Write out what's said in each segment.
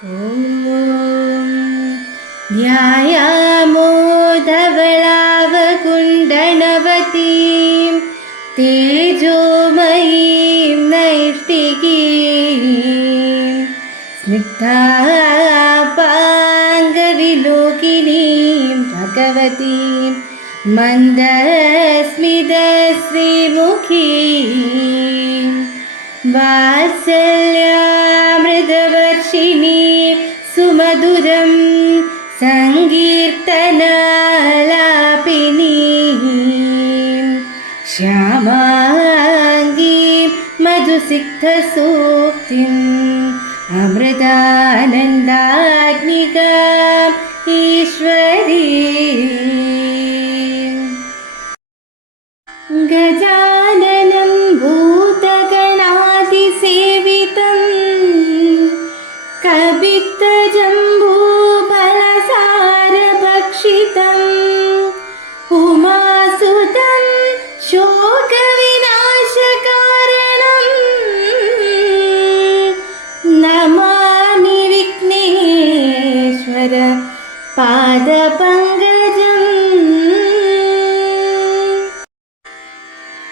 ധ്യായാമോധവളാവകുണ്ഡണവതീം തേജോമയീം നൈഷ്ഠികീം സ്നിഗ്ധാപാംഗവിലോകിനീം ഭഗവതീം മന്ദസ്മിതശ്രീമുഖീം വാത്സല്യാമൃതവർഷിണീം സുമധുരം സങ്കീർത്തനാലാപിനീം ശ്യാമാംഗീം മധുസിക്തസൂക്തിം അമൃതാനന്ദാഗ്നികാം ഈശ്വരീം ഗജാനനം ഭൂതഗണാതിസേവിതം കപിത്തജംബൂഫലസാരഭക്ഷിതം ഉമാസുതം ശോകവിനാശകാരണം നമാമി വിഘ്നേശ്വര പാദപങ്കജം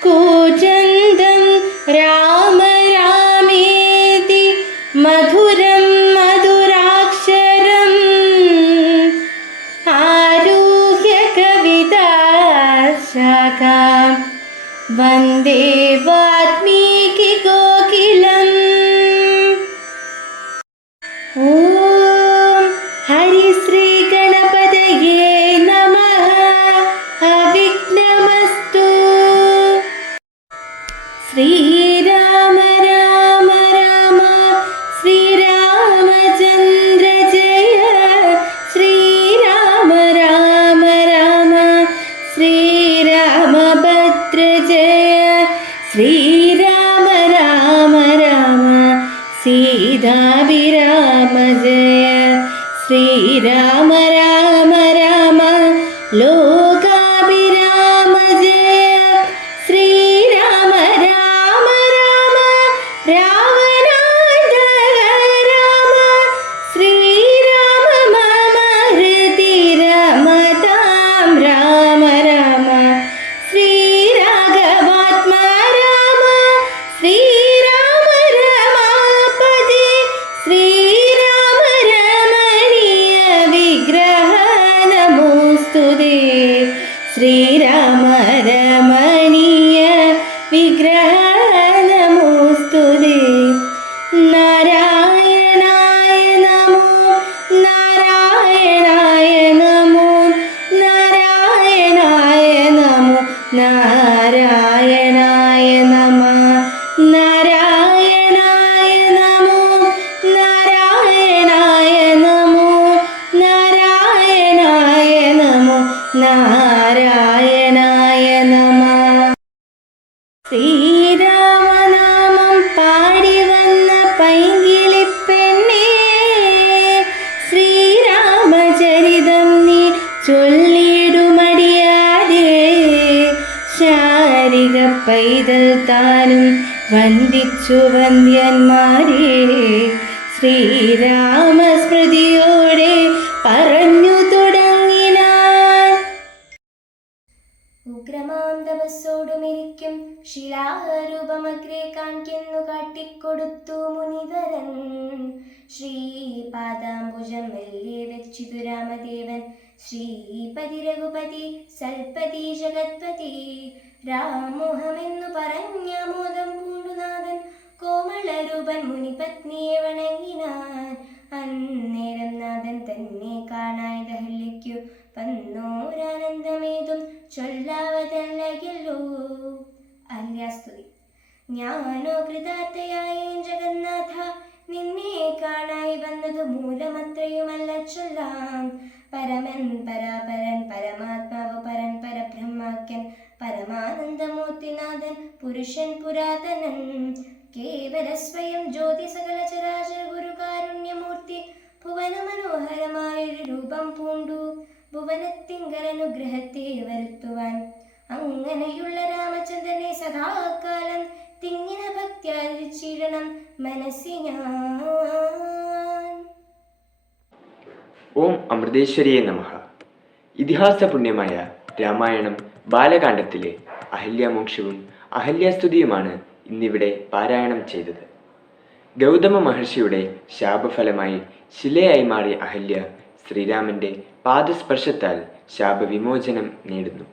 കൂജന്തം രാമ രാമേതി മധുരം മധുരാക്ഷരം ആരുഹ്യ കവിതാശാഖാം വന്ദേ വാൽമീകി കോകിലം. ഓം ഹരിശ്രീ ഗണപതയേ നമഃ. അവിഘ്നമസ്തു. ശ്രീരാമ രാമ രാമ ശ്രീരാമചന്ദ്ര ജയ. ശ്രീരാമ രാമ രാമ ശ്രീരാമഭദ്ര ജയ. ശ്രീരാമ രാമ രാമ സീതാഭിരാമ ജയ. ശ്രീരാമ രാമ രാമ ലോകാഭിരാമ ജയ. ശ്രീരാമ രാമ രാമ രാവണാന്തക രാമ. ശ്രീരാമ മമ ഹൃദി രമതാം രാമ രാമ. ശ്രീരാഘവാത്മാ രാമ. ശ്രീരാമ രമാപതി. ശ്രീരാമ രമണീയ വിഗ്രഹ നമോസ്തുതേ. ശ്രീരാമ രമണീയ വിഗ്രഹ നമോസ്തുതേ. നാരായണായ നമോ നാരായണായ നമോ നാരായണായ നമോ നാരായണായ നമഃ. നാരായണായ നമോ നാരായണായ നമോ നാരായണായ നമോ നാരായണായ നമഃ. ശ്രീരാമനാമം പാടി വന്ന പൈങ്കിളിപ്പെണ്ണേ, ശ്രീരാമചരിതം നീ ചൊല്ലിടുമടിയാതെ. ശാരിക പൈതൽ താനും വന്ദിച്ചു വന്ദ്യന്മാരെ. ശ്രീരാമസ്മൃതിയോടെ പറഞ്ഞു തുടങ്ങിനാൻ. ഉഗ്രമാം തപസ്സോടുമിരിക്കും ശിലാരൂപമഗ്രേ കാണിക്കുന്നു കാട്ടിക്കൊടുത്തു മുനിവരൻ. ശ്രീപാദാംബുജം മെല്ലെ വെച്ചിതു രാമദേവൻ. ശ്രീപതി രഘുപതി സൽപതി ജഗത്പതി. രാമോഹമെന്നു പറഞ്ഞ മോദം പൂണ്ടുനാഥൻ. കോമളരൂപൻ മുനിപത്നിയെ വണങ്ങിനാൻ. അന്നേരം നാഥൻ തന്നെ കാണായി ദഹല്യയ്ക്കു വന്നോരാനന്ദമേതും ചൊല്ലാവതല്ലയല്ലോ. അന്യാസ്തുതി. ഞാനോ കൃതാർത്ഥയായ ജഗന്നാഥ, നിന്നെ കാണായി വന്നതു മൂലമത്രയുമല്ല ചൊല്ലാം. പരമൻ പരാപരൻ പരമാത്മാവ് പരൻ പരബ്രഹ്മാക്യൻ പരമാനന്ദമൂർത്തിനാഥൻ പുരുഷൻ പുരാതനൻ. കേവല സ്വയം ജ്യോതി സകല ചരാചര ഗുരുകാരുണ്യമൂർത്തി. ഭുവന മനോഹരമായൊരു രൂപം പൂണ്ടു ഭുവനത്തിങ്കലനുഗ്രഹത്തെ വരുത്തുവാൻ. അങ്ങനെയുള്ള രാമചന്ദ്രനെ സദാകാലം തിങ്ങിന ഭക്തിയാചരിച്ചിടണം മനസ്സി ഞാൻ. ഓം അമൃതേശ്വരിയെ നമഃ. ഇതിഹാസ പുണ്യമായ രാമായണം ബാലകാണ്ഡത്തിലെ അഹല്യാമോക്ഷവും അഹല്യാസ്തുതിയുമാണ് ഇന്നിവിടെ പാരായണം ചെയ്തത്. ഗൗതമ മഹർഷിയുടെ ശാപഫലമായി ശിലയായി മാറിയ അഹല്യ ശ്രീരാമന്റെ പാദസ്പർശത്താൽ ശാപവിമോചനം നേടുന്നു.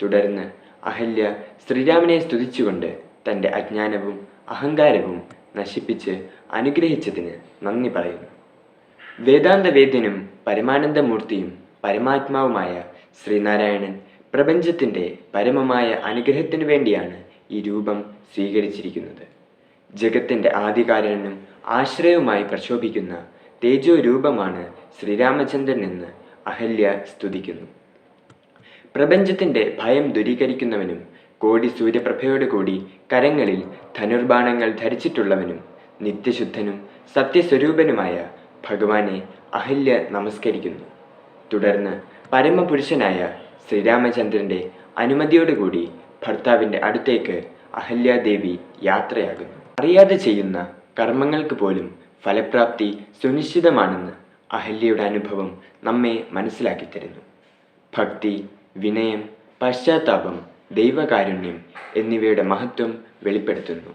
തുടർന്ന് അഹല്യ ശ്രീരാമനെ സ്തുതിച്ചുകൊണ്ട് തൻ്റെ അജ്ഞാനവും അഹങ്കാരവും നശിപ്പിച്ച് അനുഗ്രഹിച്ചതിന് നന്ദി പറയുന്നു. വേദാന്തവേദ്യനും പരമാനന്ദമൂർത്തിയും പരമാത്മാവുമായ ശ്രീനാരായണൻ പ്രപഞ്ചത്തിൻ്റെ പരമമായ അനുഗ്രഹത്തിനു വേണ്ടിയാണ് ഈ രൂപം സ്വീകരിച്ചിരിക്കുന്നത്. ജഗത്തിൻ്റെ ആദികാരനും ആശ്രയവുമായി പ്രശോഭിക്കുന്ന തേജോ രൂപമാണ് ശ്രീരാമചന്ദ്രൻ എന്ന് അഹല്യ സ്തുതിക്കുന്നു. പ്രപഞ്ചത്തിൻ്റെ ഭയം ദൂരീകരിക്കുന്നവനും കോടി സൂര്യപ്രഭയോടുകൂടി കരങ്ങളിൽ ധനുർബാണങ്ങൾ ധരിച്ചിട്ടുള്ളവനും നിത്യശുദ്ധനും സത്യസ്വരൂപനുമായ ഭഗവാനെ അഹല്യ നമസ്കരിക്കുന്നു. തുടർന്ന് പരമപുരുഷനായ ശ്രീരാമചന്ദ്രൻ്റെ അനുമതിയോടുകൂടി ഭർത്താവിൻ്റെ അടുത്തേക്ക് അഹല്യാദേവി യാത്രയാകുന്നു. അറിയാതെ ചെയ്യുന്ന കർമ്മങ്ങൾക്ക് പോലും ഫലപ്രാപ്തി സുനിശ്ചിതമാണെന്ന് അഹല്യയുടെ അനുഭവം നമ്മെ മനസ്സിലാക്കി തരുന്നു. ഭക്തി, വിനയം, പശ്ചാത്താപം, ദൈവകാരുണ്യം എന്നിവയുടെ മഹത്വം വെളിപ്പെടുത്തുന്നു.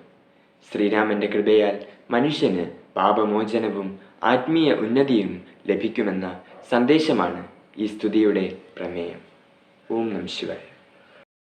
ശ്രീരാമന്റെ കൃപയാൽ മനുഷ്യന് പാപമോചനവും ആത്മീയ ഉന്നതിയും ലഭിക്കുമെന്ന സന്ദേശമാണ് ഈ സ്തുതിയുടെ പ്രമേയം. ഓം നമഃ ശിവായ.